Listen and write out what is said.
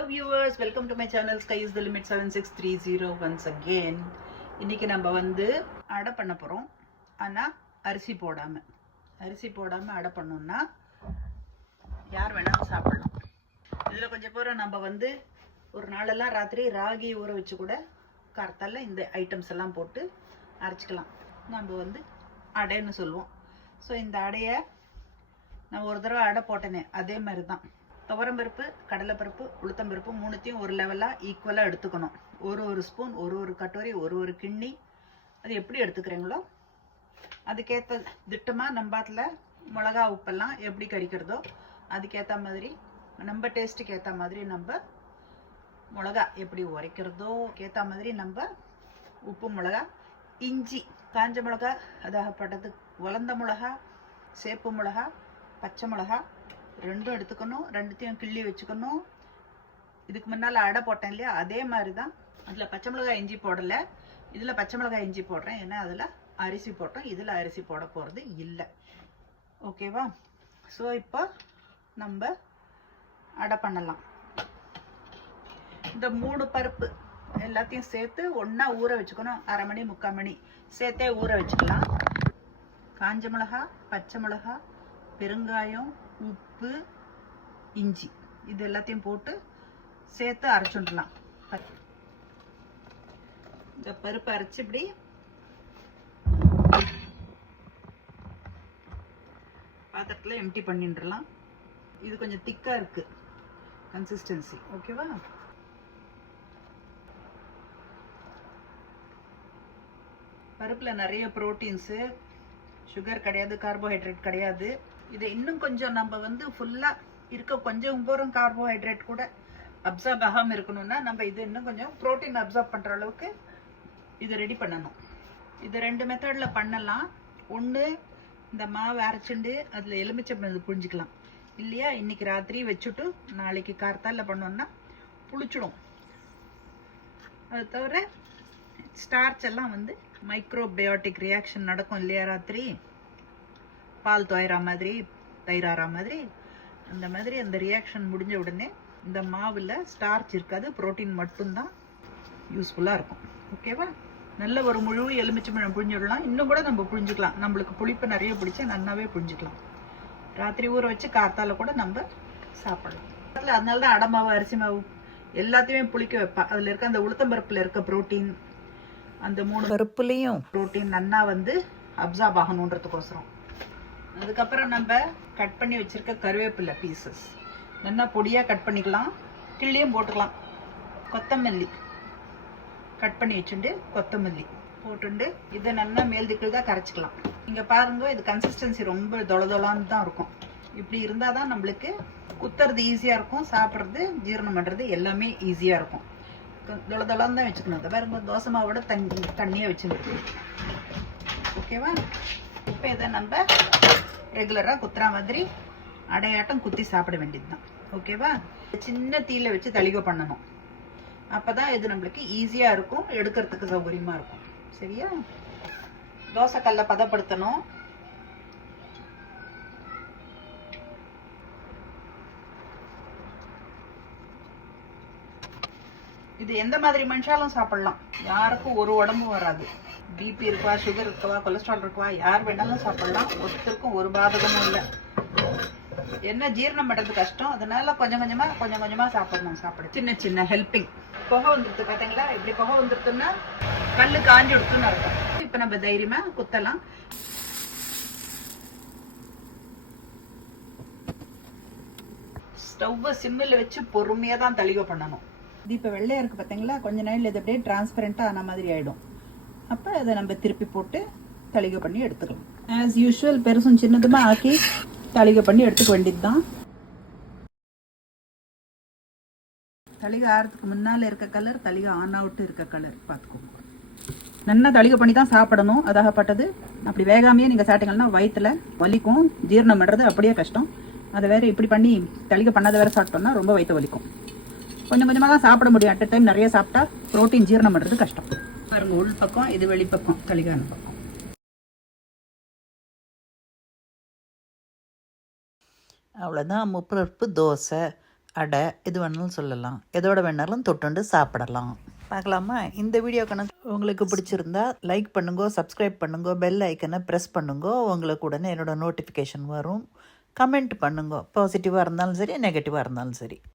Hello viewers welcome to my channel sky is the limit seven six three zero once again இன்னைக்கு நம்ம வந்து அடை பண்ண போகிறோம் ஆனால் அரிசி போடாமல் அரிசி போடாமல் அடை பண்ணோம்னா யார் வேணாலும் சாப்பிடலாம். இதில் கொஞ்சம் பேர் நம்ம வந்து ஒரு நாளெல்லாம் ராத்திரி ராகி ஊற வச்சு கூட கார்த்தால இந்த ஐட்டம்ஸ் எல்லாம் போட்டு அரைச்சிக்கலாம். நம்ம வந்து அடைன்னு சொல்லுவோம். ஸோ இந்த அடையை நான் ஒரு தடவை அடை போட்டேனே அதே மாதிரி தான் துவரம்பருப்பு கடலைப்பருப்பு உளுத்தம்பருப்பு மூணுத்தையும் ஒரு லெவலாக ஈக்குவலாக எடுத்துக்கணும். ஒரு ஒரு ஸ்பூன் ஒரு ஒரு கட்டோரி ஒரு ஒரு கிண்ணி. அது எப்படி எடுத்துக்கிறீங்களோ அதுக்கேற்ற திட்டமாக நம்பாத்தில் மிளகா உப்பெல்லாம் எப்படி கறிக்கிறதோ அதுக்கேற்ற மாதிரி நம்ம டேஸ்ட்டுக்கு ஏற்ற மாதிரி நம்ம மிளகா எப்படி உரைக்கிறதோ ஏற்ற மாதிரி நம்ம உப்பு மிளகா இஞ்சி காஞ்ச மிளகா அதாகப்பட்டது உலந்த மிளகா சேப்பு மிளகா பச்சை மிளகா ரெண்டும் எடுத்துக்கணும் ரெண்டுத்தையும் கிள்ளி வச்சுக்கணும். இதுக்கு முன்னால் அடை போட்டேன் இல்லையா? அதே மாதிரி தான் அதில் பச்சை மிளகாய் இஞ்சி போடலை. இதில் பச்சை மிளகாய் இஞ்சி போடுறேன். ஏன்னா அதில் அரிசி போட்டோம். இதில் அரிசி போட போகிறது இல்லை. ஓகேவா? ஸோ இப்போ நம்ம அடை பண்ணலாம். இந்த மூணு பருப்பு எல்லாத்தையும் சேர்த்து ஒன்றா ஊற வச்சுக்கணும். அரை மணி முக்கால் மணி. சேர்த்தே ஊற வச்சுக்கலாம். காஞ்ச மிளகா பச்சை மிளகா பெருங்காயம் உப்பு இஞ்சி. இது எல்லாத்தையும் போட்டு சேர்த்து அரைச்சுடலாம் இந்த பருப்பு அரைச்சி இப்படி பாத்திரத்தில் எம்டி பண்ணிட்டுலாம் இது கொஞ்சம் திக்காக இருக்கு. கன்சிஸ்டன்சி ஓகேவா பருப்பில் நிறைய ப்ரோட்டீன்ஸு சுகர் கிடையாது கார்போஹைட்ரேட் கிடையாது. இதை இன்னும் கொஞ்சம் நம்ம வந்து ஃபுல்லாக இருக்க கொஞ்சம் போகிறோம் கார்போஹைட்ரேட் கூட. அப்சர்ப் ஆகாமல் இருக்கணும்னா நம்ம இது இன்னும் கொஞ்சம் ப்ரோட்டீன் அப்சர்ப் பண்ணுற அளவுக்கு இதை ரெடி பண்ணணும். இது ரெண்டு மெத்தடில் பண்ணலாம். ஒன்று இந்த மாவு அரைச்சிண்டு அதில் எலுமிச்சை புழிஞ்சிக்கலாம். இல்லையா? இன்னைக்கு ராத்திரி வச்சுட்டு நாளைக்கு கார்த்தால பண்ணோம்னா புளிச்சிடும். அது தவிர ஸ்டார்ச் எல்லாம் வந்து மைக்ரோபயோட்டிக் ரியாக்ஷன் நடக்கும் இல்லையா ராத்திரி? பால் துவைற மாதிரி தயிராற மாதிரி. அந்த மாதிரி அந்த ரியாக்ஷன் முடிஞ்ச உடனே இந்த மாவில் ஸ்டார்ச் இருக்காது ப்ரோட்டீன் மட்டும்தான் யூஸ்ஃபுல்லாக இருக்கும். ஓகேவா நல்ல ஒரு முழு எலுமிச்சம்பழம் புழிஞ்சிடலாம். இன்னும் கூட நம்ம புழிஞ்சிக்கலாம். நம்மளுக்கு புளிப்பு நிறைய பிடிச்சா நன்னாவே புழிஞ்சிக்கலாம். ராத்திரி ஊற வச்சு காத்தால கூட நம்ம சாப்பிடலாம். அதில் அதனால தான் அடை மாவு அரிசி மாவு எல்லாத்தையுமே புளிக்க வைப்பேன் அதில் இருக்க அந்த உளுத்தம்பருப்பில் இருக்க புரோட்டீன் அந்த மூணு பருப்புலேயும். புரோட்டீன் நன்னா வந்து அப்சார்ப் ஆகணுன்றதுக்கோசரம். அதுக்கப்புறம் நம்ம கட் பண்ணி வச்சிருக்க கருவேப்பிலை பீசஸ் நல்லா பொடியாக கட் பண்ணிக்கலாம். கிள்ளியும் போட்டுக்கலாம். கொத்தமல்லி கட் பண்ணி வச்சுட்டு கொத்தமல்லி போட்டுண்டு இதை நல்லா மேல்திக்கு தான் கரைச்சிக்கலாம். இங்கே பாருங்க இது கன்சிஸ்டன்சி ரொம்ப தொள தொளான்னு தான் இருக்கும். இப்படி இருந்தால் தான் நம்மளுக்கு குத்துறது ஈஸியாக இருக்கும் சாப்பிட்றது ஜீரணம் பண்ணுறது எல்லாமே ஈஸியாக இருக்கும். தொள தான் வச்சுக்கணும் அதை பாருங்க தோசை மாவோட தண்ணி தண்ணியை வச்சுருக்கு ஓகேவா இப்போ இதை நம்ம ரெகுலராக குத்துற மாதிரி அடையாட்டம் குத்தி சாப்பிட வேண்டியது தான் ஓகேவா சின்ன தீயில வச்சு தளிகோ பண்ணணும் அப்பதான் இது நம்மளுக்கு ஈஸியாக இருக்கும் எடுக்கிறதுக்கு சௌகரியமா இருக்கும் சரியா தோசைக்கல்ல பதப்படுத்தணும் இது எந்த மாதிரி மனுஷாலும் சாப்பிடலாம். யாருக்கும் ஒரு உடம்பு வராது. பிபி இருக்கவா சுகர் இருக்கவா கொலஸ்ட்ரால் இருக்கவா யார் வேணாலும் சாப்பிடலாம். ஒருத்தருக்கும் ஒரு பாதகமும் இல்லை. என்ன ஜீரணம் பண்றது கஷ்டம். அதனால கொஞ்சம் கொஞ்சமா கொஞ்சம் கொஞ்சமா சாப்பிடணும் சாப்பிட. சின்ன சின்ன ஹெல்பிங் புகை வந்துருது பாத்தீங்களா? இப்படி புகை வந்துருதுன்னா கல்லு காஞ்சி எடுத்துன்னு இருக்கும் இப்ப நம்ம தைரியமா குத்தலாம். ஸ்டவ்வை சிம்மில் வச்சு பொறுமையா தான் தளிகை பண்ணணும். இது இப்போ வெள்ளையா இருக்குது பார்த்தீங்களா கொஞ்ச நேரம் இது அப்படியே டிரான்ஸ்பரண்ட்டாக ஆன மாதிரி ஆகிடும் அப்போ அதை நம்ம திருப்பி போட்டு தளிகை பண்ணி எடுத்துக்கலாம். ஆஸ் யூஷுவல் பெருசும் சின்னதுமாக ஆக்கி தளிகை பண்ணி எடுத்துக்க வேண்டியது தான் தளிகை ஆறதுக்கு முன்னால் இருக்க கலர் தளிகை ஆன் அவுட்டு இருக்க கலர் பார்த்துக்கோங்க. நல்லா தளிகை பண்ணி தான் சாப்பிடணும். அதாகப்பட்டது அப்படி வேகாமையே நீங்கள் சாப்பிட்டீங்கன்னா வயிற்றுல வலிக்கும் ஜீரணம் பண்ணுறது அப்படியே கஷ்டம். அதை வேறு இப்படி பண்ணி தளிகை பண்ணாத வேறு சாப்பிட்டோம்னா ரொம்ப வயிற்று வலிக்கும். கொஞ்சம் கொஞ்சமாக தான் சாப்பிட முடியும். அட் டைம் நிறைய சாப்பிட்டா ப்ரோட்டீன் ஜீரணம் பண்ணுறது கஷ்டம். பாருங்க உள் பக்கம் இது வெளிப்பக்கம் தளிகான பக்கம். அவ்வளோதான் முப்பரப்பு தோசை அடை எது வேணாலும் சொல்லலாம். எதோட வேணாலும் தொட்டுண்டு சாப்பிடலாம். பார்க்கலாமா? இந்த வீடியோ கணக்கு உங்களுக்கு பிடிச்சிருந்தா லைக் பண்ணுங்க சப்ஸ்கிரைப் பண்ணுங்க பெல் ஐக்கனை ப்ரெஸ் பண்ணுங்க. உங்களுக்கு உடனே என்னோட நோட்டிஃபிகேஷன் வரும். கமெண்ட் பண்ணுங்க. பாசிட்டிவாக இருந்தாலும் சரி நெகட்டிவாக இருந்தாலும் சரி.